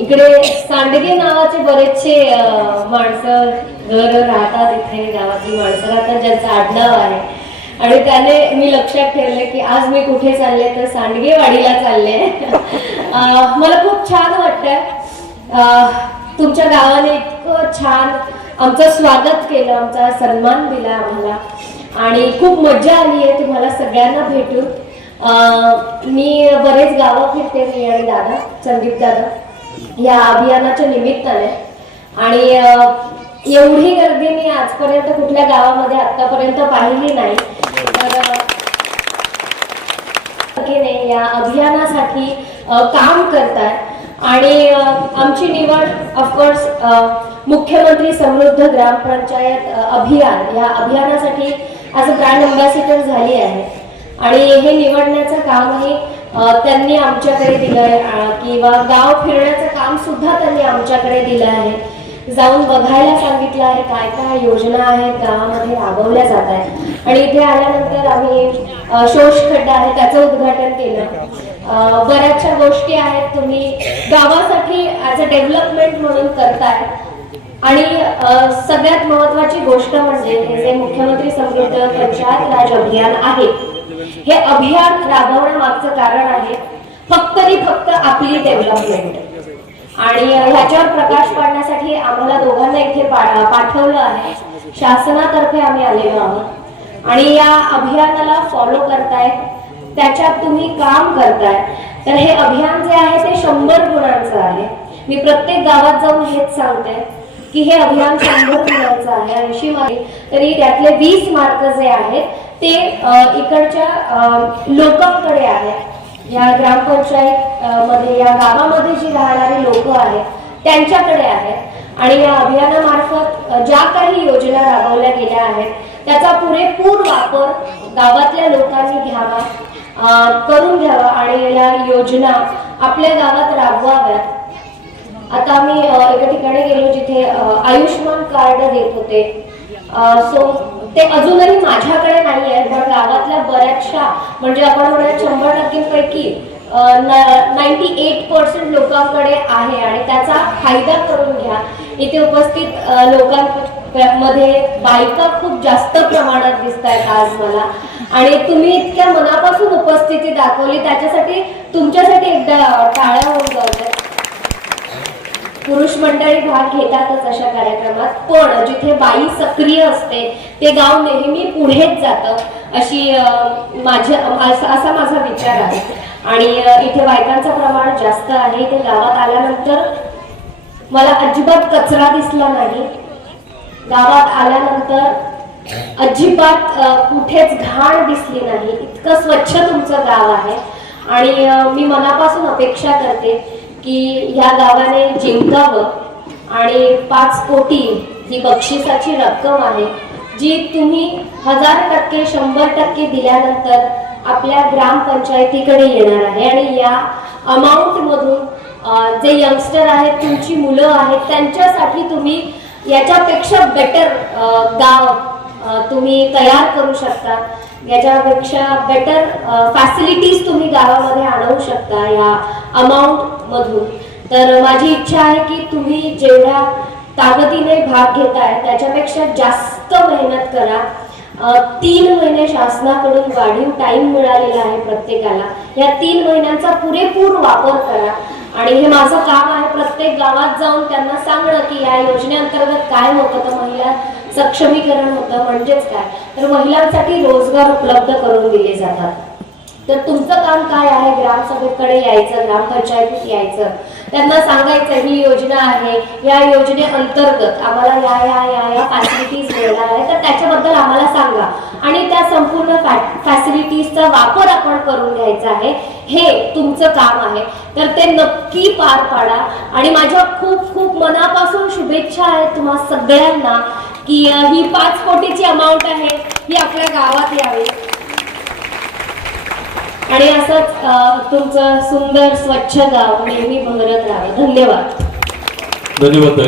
इकडे सांडगे नावाचे बरेचसे माणसं घर राहतात इथे गावातली माणसं राहतात ज्यांचं आडनाव आहे. आणि त्याने मी लक्षात ठेवलं की आज मी कुठे चालले तर सांडगेवाडीला चालले. मला खूप छान वाटतंय. तुमच्या गावाने इतकं छान आमचं स्वागत केलं आमचा सन्मान दिला आम्हाला. आणि खूप मजा आली आहे तुम्हाला सगळ्यांना भेटून. मी बरेच गावं फिरते मी आणि दादा संदीप दादा. या अभियानाच्या निमित्ताने. आणि अं, एवढी गर्दी मी आजपर्यंत कुठल्या गावामध्ये आतापर्यंत पाहिली नाही. तर या अभियानासाठी काम करतात आणि आमची निवड ऑफकोर्स मुख्यमंत्री समृद्ध ग्रामपंचायत अभियान या अभियानासाठी आज ब्रँड अम्बॅसिडर झाली आहे. आणि हे निवडण्याचं कामही हे त्यांनी आमच्याकडे दिलं आहे किंवा गाव फिरण्याचं काम सुद्धा त्यांनी आमच्याकडे दिलं आहे. जाऊन बघायला सांगितलं आहे काय काय योजना आहेत गावामध्ये राबवल्या जात आहेत. आणि इथे आल्यानंतर आम्ही शोष खड्डा आहे त्याचं उद्घाटन केलं. बऱ्याचशा गोष्टी आहेत तुम्ही गावासाठी ॲज अ डेव्हलपमेंट म्हणून करताय. आणि सगळ्यात महत्वाची गोष्ट म्हणजे हे जे मुख्यमंत्री समृद्ध पंचायत राज अभियान आहे हे अभियान राबवण्यामागचं कारण आहे फक्त आणि फक्त आपली डेव्हलपमेंट आणि ह्याच्यावर प्रकाश पाडण्यासाठी आम्हाला दोघांना इथे पाठवलं आहे. शासनातर्फे आम्ही आलेलो आहोत. आणि या अभियानाला फॉलो करताय. त्याच्यात तुम्ही काम करताय. तर हे अभियान जे आहे ते शंभर गुणांचं आहे. मी प्रत्येक गावात जाऊन हेच सांगते की हे अभियान शंभर गुणांचं आहे. ऐंशी मार्क तरी त्यातले वीस मार्क जे आहेत ते इकडच्या लोकांकडे आहेत या ग्रामपंचायत मध्ये या गावामध्ये जी राहणारी लोक आहेत त्यांच्याकडे आहेत आणि या अभियानामार्फत ज्या काही योजना राबवल्या गेल्या आहेत त्याचा पुरेपूर वापर गावातल्या लोकांनी घ्यावा करून घ्यावा आणि या योजना आपल्या गावात राबवाव्यात. आता आम्ही एका ठिकाणी गेलो जिथे आयुष्मान आयुष्यमान कार्ड देत होते. सो ते अजूनही माझ्याकडे नाही आहे पण गावातल्या बऱ्याचशा म्हणजे आपण म्हणूया शंभर टक्केपैकी नाईन्टी एट पर्सेंट लोकांकडे आहे आणि त्याचा फायदा करून घ्या. इथे उपस्थित लोकांमध्ये बायका खूप जास्त प्रमाणात दिसत आहेत आज मला. आणि तुम्ही इतक्या मनापासून उपस्थिती दाखवली त्याच्यासाठी तुमच्यासाठी एकदा टाळ्या होऊन जाऊ द्या. पुरुष मंडळी भाग घेतातच अशा कार्यक्रमात. पण जिथे बाई सक्रिय असते ते गाव नेहमी पुढेच जातं अशी माझ्या असा माझा विचार आहे. आणि इथे बायकांचं प्रमाण जास्त आहे. ते गावात आल्यानंतर मला अजिबात कचरा दिसला नाही. गावात आल्यानंतर अजिबात कुठेच घाण दिसली नाही. इतकं स्वच्छ तुमचं गाव आहे. आणि मी मनापासून अपेक्षा करते की ह्या गावाने जिंकावं आणि पाच कोटी ही बक्षिसाची रक्कम आहे जी तुम्ही हजार टक्के शंभर टक्के दिल्यानंतर आपल्या ग्रामपंचायतीकडे येणार आहे. आणि या अमाऊंटमधून जे यंगस्टर आहेत तुमची मुलं आहेत त्यांच्यासाठी तुम्ही याच्यापेक्षा बेटर गाव तुम्ही तयार करू शकता. याच्यापेक्षा बेटर फॅसिलिटीज तुम्ही गावामध्ये आणवू शकता. या अमाऊंट मधून. तर माझी इच्छा आहे की तुम्ही जेवढ्या ताकदीने भाग घेताय त्याच्यापेक्षा जास्त मेहनत करा. तीन महिने शासनाकडून वाढीव टाइम मिळालेला आहे प्रत्येकाला. या तीन महिन्यांचा पुरेपूर वापर करा. आणि हे माझं काम आहे प्रत्येक गावात जाऊन त्यांना सांगणं की या योजनेअंतर्गत काय होतं तर महिला सक्षमीकरण होतं म्हणजेच काय? तर महिलांसाठी रोजगार उपलब्ध करून दिले जातात. तर तुमचं काम काय आहे? ग्रामसभेकडे यायचं ग्रामपंचायतीत यायचं. त्यांना सांगायचं ही योजना आहे. या योजनेअंतर्गत आम्हाला या या या या फॅसिलिटीज मिळणार आहे तर त्याच्याबद्दल आम्हाला सांगा. आणि त्या संपूर्ण फॅसिलिटीजचा वापर आपण करून घ्यायचा आहे. हे तुमचं काम आहे. तर ते नक्की पार पाडा. आणि माझ्या खूप खूप मनापासून शुभेच्छा आहेत तुम्हा सगळ्यांना की ही पाच कोटीची अमाऊंट आहे. ही आपल्या गावात यावी. आणि असंच तुमचं सुंदर स्वच्छ गाव नेहमी भरत राहावं. धन्यवाद. धन्यवाद